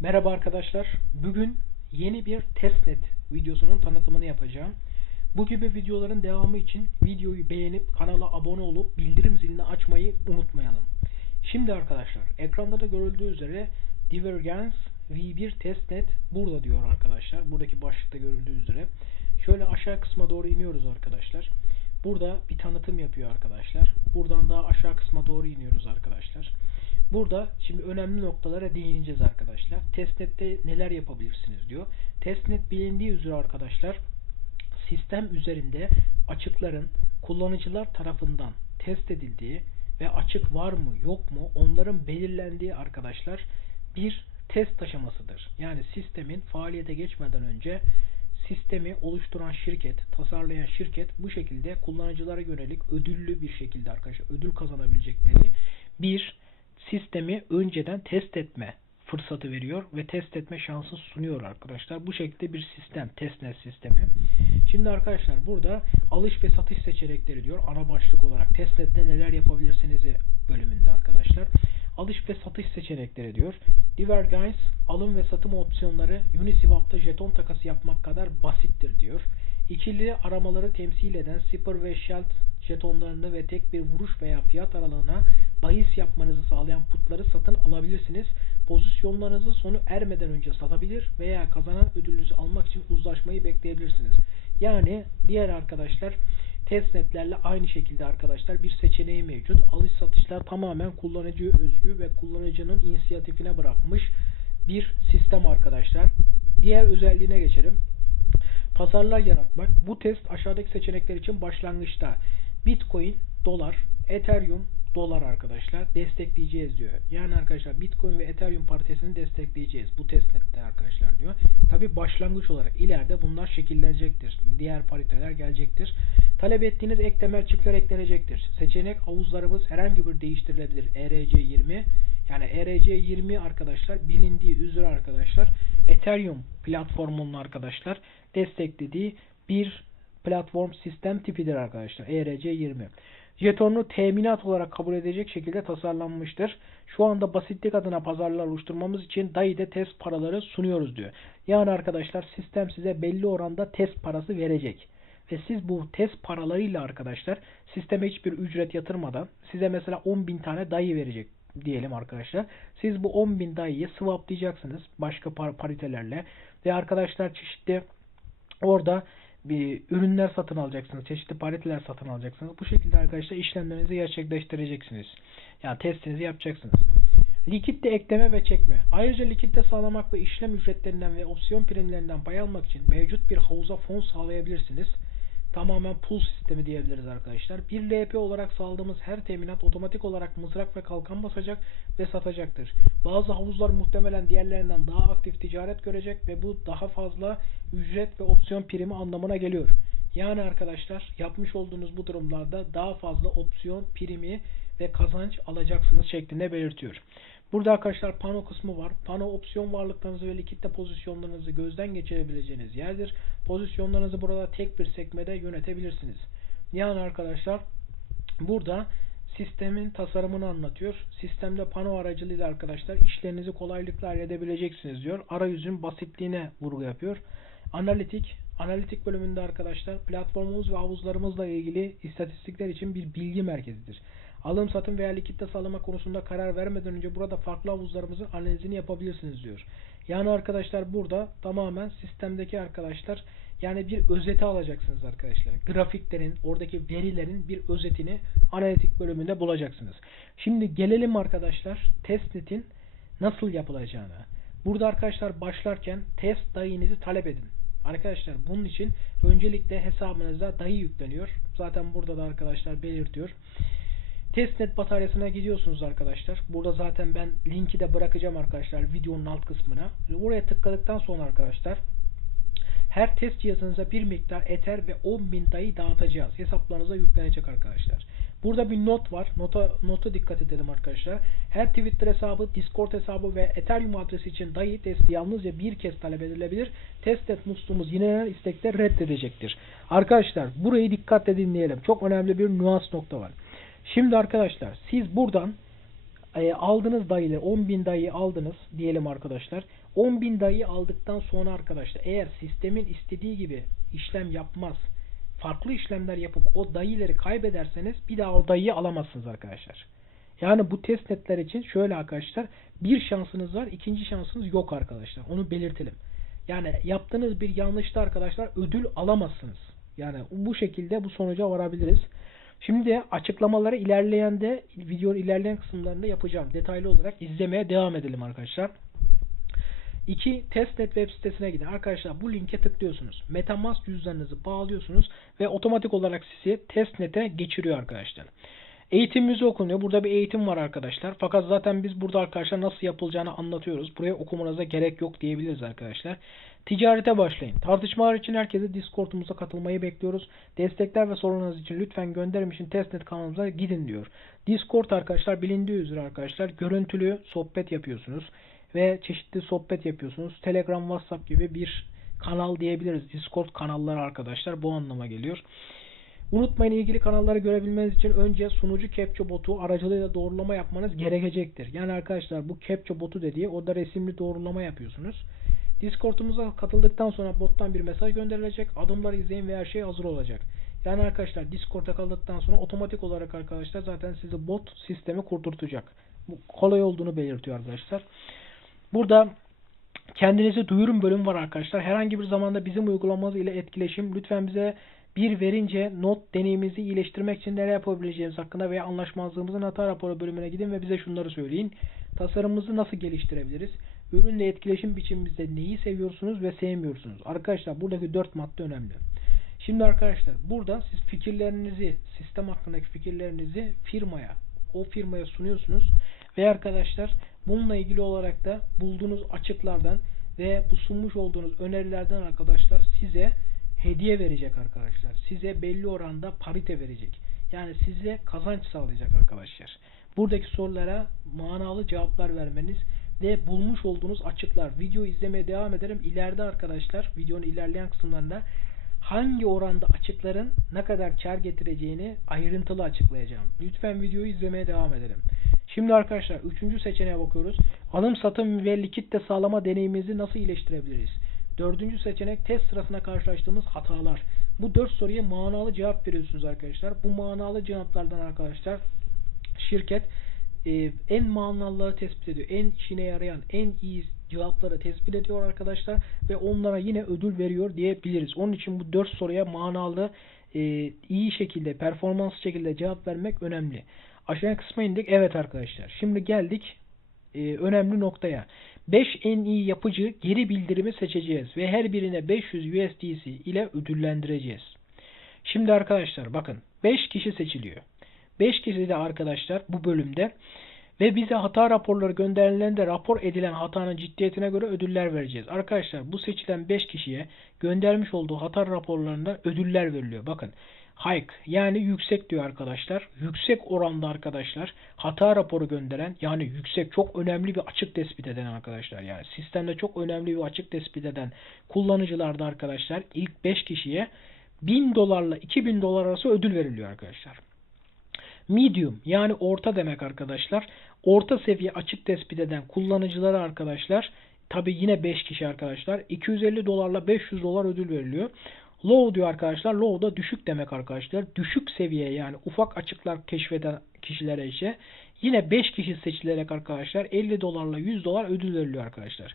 Merhaba arkadaşlar. Bugün yeni bir testnet videosunun tanıtımını yapacağım. Bu gibi videoların devamı için videoyu beğenip kanala abone olup bildirim zilini açmayı unutmayalım. Şimdi arkadaşlar ekranda da görüldüğü üzere Divergence V1 testnet burada diyor arkadaşlar. Buradaki başlıkta görüldüğü üzere. Şöyle aşağı kısma doğru iniyoruz arkadaşlar. Burada bir tanıtım yapıyor arkadaşlar. Buradan daha aşağı kısma doğru iniyoruz arkadaşlar. Burada şimdi önemli noktalara değineceğiz arkadaşlar. Testnet'te neler yapabilirsiniz diyor. Testnet bilindiği üzere arkadaşlar sistem üzerinde açıkların kullanıcılar tarafından test edildiği ve açık var mı yok mu onların belirlendiği arkadaşlar bir test aşamasıdır. Yani sistemin faaliyete geçmeden önce sistemi oluşturan şirket, tasarlayan şirket bu şekilde kullanıcılara yönelik ödüllü bir şekilde arkadaşlar ödül kazanabilecekleri bir sistemi önceden test etme fırsatı veriyor ve test etme şansı sunuyor arkadaşlar. Bu şekilde bir sistem, testnet sistemi. Şimdi arkadaşlar burada alış ve satış seçenekleri diyor ana başlık olarak. Testnet'te neler yapabilirsiniz bölümünde arkadaşlar. Alış ve satış seçenekleri diyor. Divergence alım ve satım opsiyonları Uniswap'ta jeton takası yapmak kadar basittir diyor. İkili aramaları temsil eden Zipper ve Shelt jetonlarını ve tek bir vuruş veya fiyat aralığına bahis yapmanızı sağlayan putları satın alabilirsiniz. Pozisyonlarınızı sonu ermeden önce satabilir veya kazanan ödülünüzü almak için uzlaşmayı bekleyebilirsiniz. Yani diğer arkadaşlar testnetlerle aynı şekilde arkadaşlar bir seçeneği mevcut. Alış satışlar tamamen kullanıcı özgü ve kullanıcının inisiyatifine bırakmış bir sistem arkadaşlar. Diğer özelliğine geçelim. Pazarlar yaratmak. Bu test aşağıdaki seçenekler için başlangıçta Bitcoin, dolar, Ethereum, dolar arkadaşlar destekleyeceğiz diyor. Yani arkadaşlar Bitcoin ve Ethereum paritesini destekleyeceğiz. Bu testnette arkadaşlar diyor. Tabi başlangıç olarak ileride bunlar şekillenecektir. Diğer pariteler gelecektir. Talep ettiğiniz ek temel çipler eklenecektir. Seçenek havuzlarımız herhangi bir değiştirilebilir. ERC20 yani ERC20 arkadaşlar bilindiği üzere arkadaşlar Ethereum platformunun arkadaşlar desteklediği bir platform sistem tipidir arkadaşlar. ERC20. Jetonunu teminat olarak kabul edecek şekilde tasarlanmıştır. Şu anda basitlik adına pazarlar oluşturmamız için DAI'de test paraları sunuyoruz diyor. Yani arkadaşlar sistem size belli oranda test parası verecek. Ve siz bu test paralarıyla arkadaşlar sisteme hiçbir ücret yatırmadan size mesela 10.000 tane DAI verecek diyelim arkadaşlar. Siz bu 10.000 DAI'yi swaplayacaksınız başka par paritelerle ve arkadaşlar çeşitli orada bir ürünler satın alacaksınız. Çeşitli pariteler satın alacaksınız. Bu şekilde arkadaşlar işlemlerinizi gerçekleştireceksiniz. Yani testinizi yapacaksınız. Likitte ekleme ve çekme. Ayrıca likitte sağlamak ve işlem ücretlerinden ve opsiyon primlerinden pay almak için mevcut bir havuza fon sağlayabilirsiniz. Tamamen pool sistemi diyebiliriz arkadaşlar. Bir LP olarak sağladığımız her teminat otomatik olarak mızrak ve kalkan basacak ve satacaktır. Bazı havuzlar muhtemelen diğerlerinden daha aktif ticaret görecek ve bu daha fazla ücret ve opsiyon primi anlamına geliyor. Yani arkadaşlar yapmış olduğunuz bu durumlarda daha fazla opsiyon primi ve kazanç alacaksınız şeklinde belirtiyor. Burada arkadaşlar pano kısmı var. Pano opsiyon varlıklarınızı ve likitte pozisyonlarınızı gözden geçirebileceğiniz yerdir. Pozisyonlarınızı burada tek bir sekmede yönetebilirsiniz. Yani arkadaşlar burada sistemin tasarımını anlatıyor. Sistemde pano aracılığıyla arkadaşlar işlerinizi kolaylıkla halledebileceksiniz diyor. Arayüzün basitliğine vurgu yapıyor. Analitik Analitik bölümünde arkadaşlar platformumuz ve havuzlarımızla ilgili istatistikler için bir bilgi merkezidir. Alım, satım veya likitte sağlama konusunda karar vermeden önce burada farklı havuzlarımızın analizini yapabilirsiniz diyor. Yani arkadaşlar burada tamamen sistemdeki arkadaşlar yani bir özeti alacaksınız arkadaşlar. Grafiklerin, oradaki verilerin bir özetini analitik bölümünde bulacaksınız. Şimdi gelelim arkadaşlar testnetin nasıl yapılacağına. Burada arkadaşlar başlarken test dayınızı talep edin. Arkadaşlar bunun için öncelikle hesabınıza dahi yükleniyor. Zaten burada da arkadaşlar belirtiyor. Testnet bataryasına gidiyorsunuz arkadaşlar. Burada zaten ben linki de bırakacağım arkadaşlar videonun alt kısmına. Oraya tıkladıktan sonra arkadaşlar her test cihazınıza bir miktar Ether ve 10.000 DAI dağıtacağız. Hesaplarınıza yüklenecek arkadaşlar. Burada bir not var. Nota, notu dikkat edelim arkadaşlar. Her Twitter hesabı, Discord hesabı ve Ethereum adresi için DAI testi yalnızca bir kez talep edilebilir. Testnet musluğumuz yinelenen istekler reddedecektir. Arkadaşlar burayı dikkatle dinleyelim. Çok önemli bir nüans nokta var. Şimdi arkadaşlar siz buradan e, aldınız dayıları 10.000 dayı aldınız diyelim arkadaşlar. 10.000 dayı aldıktan sonra arkadaşlar eğer sistemin istediği gibi işlem yapmaz farklı işlemler yapıp o dayıları kaybederseniz bir daha o dayıyı alamazsınız arkadaşlar. Yani bu testnetler için şöyle arkadaşlar bir şansınız var ikinci şansınız yok arkadaşlar. Onu belirtelim. Yani yaptığınız bir yanlışta arkadaşlar ödül alamazsınız. Yani bu şekilde bu sonuca varabiliriz. Şimdi açıklamaları ilerleyende videonun ilerleyen kısımlarında yapacağım. Detaylı olarak izlemeye devam edelim arkadaşlar. 2. Testnet web sitesine gidin. Arkadaşlar bu linke tıklıyorsunuz. Metamask cüzdanınızı bağlıyorsunuz ve otomatik olarak sizi testnet'e geçiriyor arkadaşlar. Eğitimimizi okunuyor. Burada bir eğitim var arkadaşlar. Fakat zaten biz burada arkadaşlar nasıl yapılacağını anlatıyoruz. Buraya okumanıza gerek yok diyebiliriz arkadaşlar. Ticarete başlayın. Tartışmalar için herkese Discord'umuza katılmayı bekliyoruz. Destekler ve sorunlarınız için lütfen gönderim için testnet kanalımıza gidin diyor. Discord arkadaşlar bilindiği üzere arkadaşlar görüntülü sohbet yapıyorsunuz ve çeşitli sohbet yapıyorsunuz. Telegram, WhatsApp gibi bir kanal diyebiliriz. Discord kanalları arkadaşlar bu anlama geliyor. Unutmayın ilgili kanalları görebilmeniz için önce sunucu captcha botu aracılığıyla doğrulama yapmanız gerekecektir. Yani arkadaşlar bu captcha botu dediği orada resimli doğrulama yapıyorsunuz. Discord'umuza katıldıktan sonra bottan bir mesaj gönderilecek. Adımları izleyin ve her şey hazır olacak. Yani arkadaşlar Discord'a kaldıktan sonra otomatik olarak arkadaşlar zaten sizi bot sistemi kurdurtacak. Bu kolay olduğunu belirtiyor arkadaşlar. Burada kendinizi duyurun bölüm var arkadaşlar. Herhangi bir zamanda bizim uygulamamız ile etkileşim. Lütfen bize bir verince not deneyimimizi iyileştirmek için neler yapabileceğimiz hakkında veya anlaşmazlığımızın hata raporu bölümüne gidin ve bize şunları söyleyin. Tasarımımızı nasıl geliştirebiliriz? Ürünle etkileşim biçimimizde neyi seviyorsunuz ve sevmiyorsunuz? Arkadaşlar buradaki dört madde önemli. Şimdi arkadaşlar burada siz fikirlerinizi, sistem hakkındaki fikirlerinizi firmaya, o firmaya sunuyorsunuz. Ve arkadaşlar bununla ilgili olarak da bulduğunuz açıklardan ve bu sunmuş olduğunuz önerilerden arkadaşlar size hediye verecek arkadaşlar. Size belli oranda parite verecek. Yani size kazanç sağlayacak arkadaşlar. Buradaki sorulara manalı cevaplar vermeniz ve bulmuş olduğunuz açıklar. Video izlemeye devam ederim. İleride arkadaşlar videonun ilerleyen kısımlarında hangi oranda açıkların ne kadar kar getireceğini ayrıntılı açıklayacağım. Lütfen videoyu izlemeye devam edelim. Şimdi arkadaşlar üçüncü seçeneğe bakıyoruz. Alım satım ve likitte sağlama deneyimimizi nasıl iyileştirebiliriz? Dördüncü seçenek test sırasında karşılaştığımız hatalar. Bu dört soruya manalı cevap veriyorsunuz arkadaşlar. Bu manalı cevaplardan arkadaşlar şirket e, en manalıları tespit ediyor. En işine yarayan, en iyi cevapları tespit ediyor arkadaşlar ve onlara yine ödül veriyor diyebiliriz. Onun için bu dört soruya manalı e, iyi şekilde, performans şekilde cevap vermek önemli. Aşağıya kısma indik. Evet arkadaşlar. Şimdi geldik e, önemli noktaya. 5 en iyi yapıcı geri bildirimi seçeceğiz ve her birine 500 USDC ile ödüllendireceğiz. Şimdi arkadaşlar bakın 5 kişi seçiliyor. 5 kişi de arkadaşlar bu bölümde ve bize hata raporları gönderilende rapor edilen hatanın ciddiyetine göre ödüller vereceğiz. Arkadaşlar bu seçilen 5 kişiye göndermiş olduğu hata raporlarında ödüller veriliyor. Bakın hike yani yüksek diyor arkadaşlar. Yüksek oranda arkadaşlar hata raporu gönderen yani yüksek çok önemli bir açık tespit eden arkadaşlar. Yani sistemde çok önemli bir açık tespit eden kullanıcılarda arkadaşlar ilk 5 kişiye 1000 dolarla 2000 dolar arası ödül veriliyor arkadaşlar. Medium yani orta demek arkadaşlar. Orta seviye açık tespit eden kullanıcılara arkadaşlar tabi yine 5 kişi arkadaşlar 250 dolarla 500 dolar ödül veriliyor. Low diyor arkadaşlar. Low da düşük demek arkadaşlar. Düşük seviye yani ufak açıklar keşfeden kişilere ise yine 5 kişi seçilerek arkadaşlar 50 dolarla 100 dolar ödül veriliyor arkadaşlar.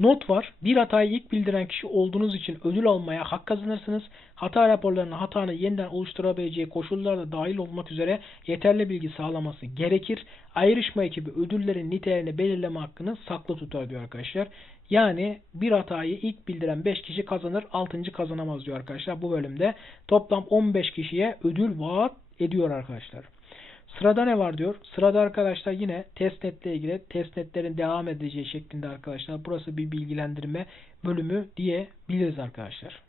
Not var. Bir hatayı ilk bildiren kişi olduğunuz için ödül almaya hak kazanırsınız. Hata raporlarının hatanı yeniden oluşturabileceği koşullarda dahil olmak üzere yeterli bilgi sağlaması gerekir. Ayrışma ekibi ödüllerin nitelerini belirleme hakkını saklı tutar diyor arkadaşlar. Yani bir hatayı ilk bildiren 5 kişi kazanır, 6. kazanamaz diyor arkadaşlar bu bölümde. Toplam 15 kişiye ödül vaat ediyor arkadaşlar. Sırada ne var diyor. Sırada arkadaşlar yine testnet ile ilgili testnetlerin devam edeceği şeklinde arkadaşlar. Burası bir bilgilendirme bölümü diyebiliriz arkadaşlar.